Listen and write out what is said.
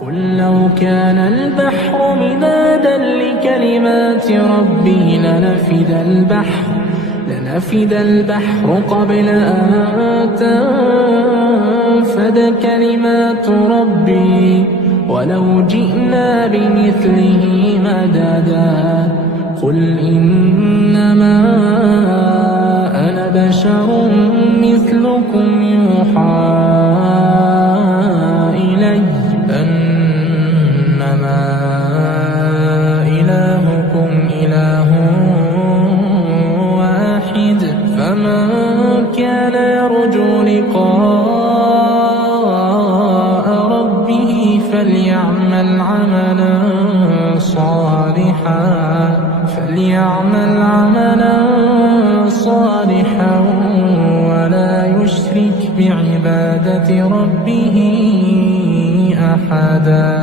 قل لو كان البحر مدادا لكلمات ربي لنفد البحر قبل أن تنفد كلمات ربي ولو جئنا بمثله مددا. قل إنما أنا بشر مثلكم يوحى إلي أنما إلهكم إله واحد فمن كان يرجو لقاء ربه فليعمل عملا صالحا ولا يشرك بعبادة ربه أحدا.